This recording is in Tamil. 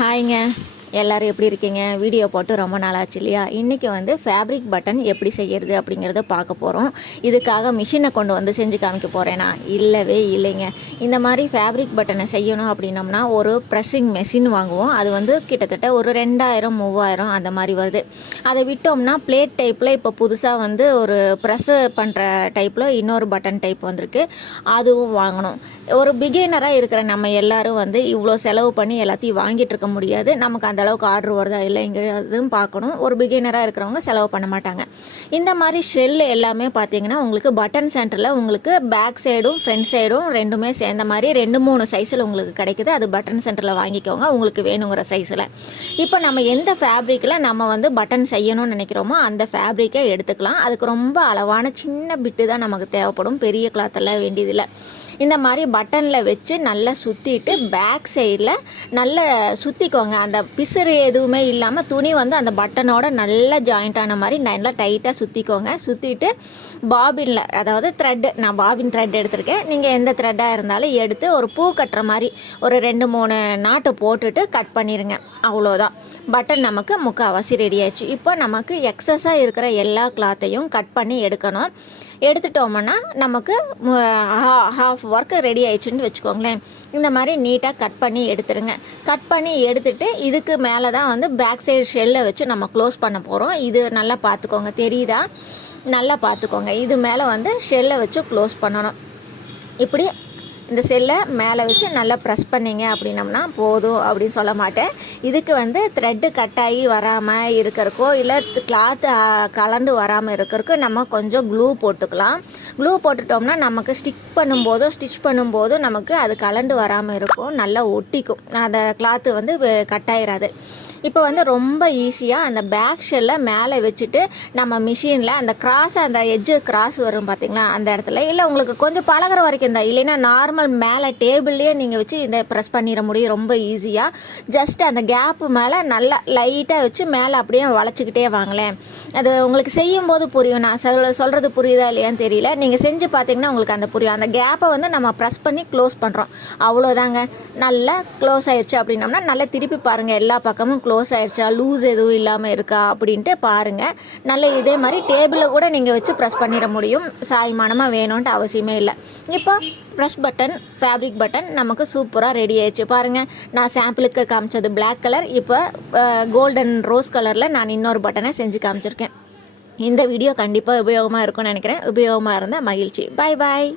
ஹாய்ங்க, எல்லோரும் எப்படி இருக்கீங்க? வீடியோ போட்டு ரொம்ப நாள் ஆச்சு இல்லையா? இன்றைக்கி வந்து ஃபேப்ரிக் பட்டன் எப்படி செய்கிறது அப்படிங்கிறத பார்க்க போகிறோம். இதுக்காக மிஷினை கொண்டு வந்து செஞ்சு காமிக்க போகிறேனா? இல்லவே இல்லைங்க. இந்த மாதிரி ஃபேப்ரிக் பட்டனை செய்யணும் அப்படின்னம்னா ஒரு ப்ரெஸ்ஸிங் மெஷின் வாங்குவோம். அது வந்து கிட்டத்தட்ட ஒரு 2000 3000 அந்த மாதிரி வருது. அதை விட்டோம்னா பிளேட் டைப்பில் இப்போ புதுசாக வந்து ஒரு ப்ரெஸ்ஸு பண்ணுற டைப்பில் இன்னொரு பட்டன் டைப் வந்திருக்கு. அதுவும் வாங்கணும். ஒரு பிகினராக இருக்கிற நம்ம எல்லோரும் வந்து இவ்வளோ செலவு பண்ணி எல்லாத்தையும் வாங்கிட்டு இருக்க முடியாது. நமக்கு அந்த அளவுக்கு ஆர்டர் வருதா இல்லைங்கிறதும் பார்க்கணும். ஒரு பிகினராக இருக்கிறவங்க செலவு பண்ண மாட்டாங்க. இந்த மாதிரி ஷெல் எல்லாமே பார்த்தீங்கன்னா உங்களுக்கு பட்டன் சென்டரில் உங்களுக்கு பேக் சைடும் ஃப்ரண்ட் சைடும் ரெண்டுமே சேர்ந்த மாதிரி 2-3 சைஸில் உங்களுக்கு கிடைக்குது. அது பட்டன் சென்டரில் வாங்கிக்கோங்க உங்களுக்கு வேணுங்கிற சைஸில். இப்போ நம்ம எந்த ஃபேப்ரிக்கில் நம்ம வந்து பட்டன் செய்யணும்னு நினைக்கிறோமோ அந்த ஃபேப்ரிக்கை எடுத்துக்கலாம். அதுக்கு ரொம்ப அளவான சின்ன பிட்டு தான் நமக்கு தேவைப்படும். பெரிய கிளாத்தெல்லாம் வேண்டியதில்லை. இந்த மாதிரி பட்டனில் வச்சு நல்லா சுற்றிட்டு பேக் சைடில் நல்லா சுற்றிக்கோங்க. அந்த பிசுறு எதுவுமே இல்லாமல் துணி வந்து அந்த பட்டனோட நல்லா ஜாயிண்ட் ஆன மாதிரி நல்லா டைட்டாக சுற்றிக்கோங்க. சுற்றிட்டு பாபினில், அதாவது த்ரெட்டு, நான் பாபின் த்ரெட் எடுத்திருக்கேன். நீங்கள் எந்த த்ரெட்டாக இருந்தாலும் எடுத்து ஒரு பூ கட்டுற மாதிரி ஒரு 2-3 நாட்டு போட்டுட்டு கட் பண்ணிடுங்க. அவ்வளோதான். பட்டன் நமக்கு முக்கால்வாசி ரெடி ஆயிடுச்சு. இப்போ நமக்கு எக்ஸஸாக இருக்கிற எல்லா கிளாத்தையும் கட் பண்ணி எடுக்கணும். எடுத்துட்டோம்னா நமக்கு ஹாஃப் ஒர்க்கு ரெடி ஆயிடுச்சுன்னு வச்சுக்கோங்களேன். இந்த மாதிரி நீட்டாக கட் பண்ணி எடுத்துருங்க. கட் பண்ணி எடுத்துகிட்டு இதுக்கு மேலே தான் வந்து பேக் சைடு ஷெல்லை வச்சு நம்ம க்ளோஸ் பண்ண போகிறோம். இது நல்லா பார்த்துக்கோங்க, தெரியுதா? நல்லா பார்த்துக்கோங்க. இது மேலே வந்து ஷெல்லை வச்சு க்ளோஸ் பண்ணணும். இப்படி இந்த செல்லை மேலே வச்சு நல்லா ப்ரெஸ் பண்ணிங்க அப்படின்னம்னா போதும் அப்படின்னு சொல்ல மாட்டேன். இதுக்கு வந்து த்ரெட்டு கட்டாகி வராமல் இருக்கிறக்கோ இல்லை கிளாத்து கலண்டு வராமல் இருக்கிறக்கோ நம்ம கொஞ்சம் க்ளூ போட்டுக்கலாம். க்ளூ போட்டுட்டோம்னா நமக்கு ஸ்டிச் பண்ணும்போதும் நமக்கு அது கலண்டு வராமல் இருக்கும், நல்லா ஒட்டிக்கும். அந்த கிளாத்து வந்து கட்டாயிராது. இப்போ வந்து ரொம்ப ஈஸியாக அந்த பேக் ஷெல்லை மேலே வச்சுட்டு நம்ம மிஷினில் அந்த அந்த எட்ஜு கிராஸ் வரும் பார்த்திங்களா, அந்த இடத்துல இல்லை உங்களுக்கு கொஞ்சம் பழகிற வரைக்கும் தான், இல்லைன்னா நார்மல் மேலே டேபிள்லேயே நீங்கள் வச்சு இந்த ப்ரெஸ் பண்ணிட முடியும் ரொம்ப ஈஸியாக. ஜஸ்ட் அந்த கேப்பு மேலே நல்லா லைட்டாக வச்சு மேலே அப்படியே வளைச்சிக்கிட்டே வாங்களேன். அது உங்களுக்கு செய்யும்போது புரியும். நான் சொல்கிறது புரியுதா இல்லையான்னு தெரியல. நீங்கள் செஞ்சு பார்த்தீங்கன்னா உங்களுக்கு அந்த புரியும். அந்த கேப்பை வந்து நம்ம ப்ரெஸ் பண்ணி க்ளோஸ் பண்ணுறோம், அவ்வளோதாங்க. நல்லா க்ளோஸ் ஆயிடுச்சு அப்படின்னம்னா நல்லா திருப்பி பாருங்கள், எல்லா பக்கமும் க்ளோஸ் ஆயிடுச்சா, லூஸ் எதுவும் இல்லாமல் இருக்கா அப்படின்ட்டு பாருங்கள். நல்ல இதே மாதிரி டேபிளில் கூட நீங்கள் வச்சு ப்ரெஸ் பண்ணிட முடியும். சாய்மானமாக வேணும்ன்ட்டு அவசியமே இல்லை. இப்போ ப்ரெஸ் பட்டன், ஃபேப்ரிக் பட்டன் நமக்கு சூப்பராக ரெடி ஆயிடுச்சு. பாருங்கள், நான் சாம்பிளுக்கு காமிச்சது பிளாக் கலர், இப்போ கோல்டன் ரோஸ் கலரில் நான் இன்னொரு பட்டனை செஞ்சு காமிச்சிருக்கேன். இந்த வீடியோ கண்டிப்பாக உபயோகமாக இருக்கும்னு நினைக்கிறேன். உபயோகமாக இருந்தால் மகிழ்ச்சி. பாய் பாய்.